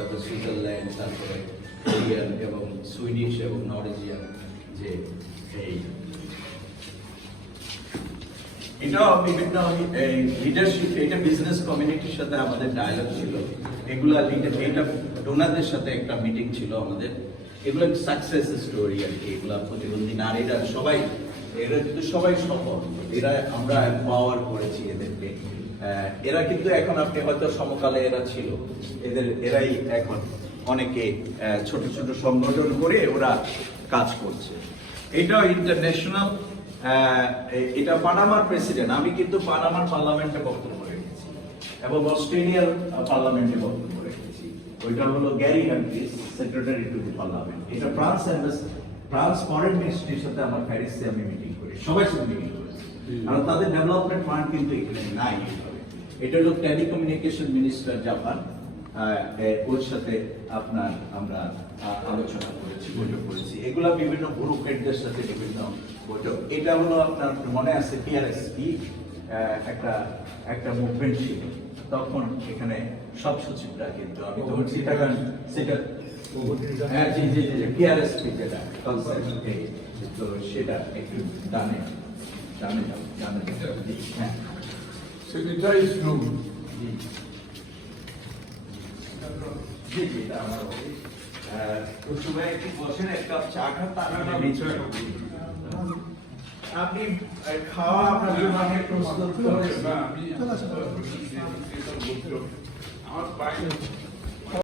তারপর সুইজারল্যান্ড, তারপরে কোরিয়ান এবং সুইডিশ এবং নরওয়েজিয়ান যে এই এটা বিভিন্ন লিডারশিপ, এটা বিজনেস কমিউনিটির সাথে আমাদের ডায়ালগ ছিল। এগুলা এটা ডোনারদের সাথে একটা মিটিং ছিল আমাদের। এগুলো সাকসেস স্টোরি আর কি। এগুলা প্রতিবন্ধী নারীরা সবাই, এরা কিন্তু সবাই সফল, এরা আমরা এম্পাওয়ার করেছি এদেরকে। এরা কিন্তু এখন আপনি হয়তো সমকালে এরা ছিল, এরাই এখন অনেকে ছোট ছোট সংগঠন করে ওরা কাজ করছে। এটাও ইন্টারন্যাশনাল। এটা পানামার প্রেসিডেন্ট, আমি কিন্তু পানামার পার্লামেন্টে বক্তব্য রেখেছি এবং অস্ট্রেলিয়ার পার্লামেন্টে বক্তব্য রেখেছি। ওইটা হলো Gary Humphreys, secretary to the parliament. এটা ফ্রান্স ফরেন মিনিস্ট্রির সাথে আমার প্যারিসে আমি মিটিং করি, সবাই সাথে মিটিং করেছি, কারণ তাদের ডেভেলপমেন্ট ফান্ড কিন্তু এখানে নাই। এটা হলো টেলিকমিউনিকেশন মিনিস্টার জাপান, ওর সাথে আপনার আমরা আলোচনা করেছি, বৈঠক করেছি। এগুলা বিভিন্ন গ্রুপ হেডদের সাথে বিভিন্ন বৈঠক। এটা হলো আপনার মনে আছে PRSP একটা মুভমেন্ট ছিল, তখন এখানে সব সচিবরা কিন্তু আমি তো সেটা হ্যাঁ জি জি জি PRSP যেটা কনসেপ্ট, তো সেটা একটু ডানে ডানে ডানে হ্যাঁ সেক্রেটারি রুম জি জি আমার ওই সময় একটু বসেন, এক কাপ চা খান, আপনি খাওয়া আপনার জন্য অনেক প্রস্তুত করেন। আমি আমার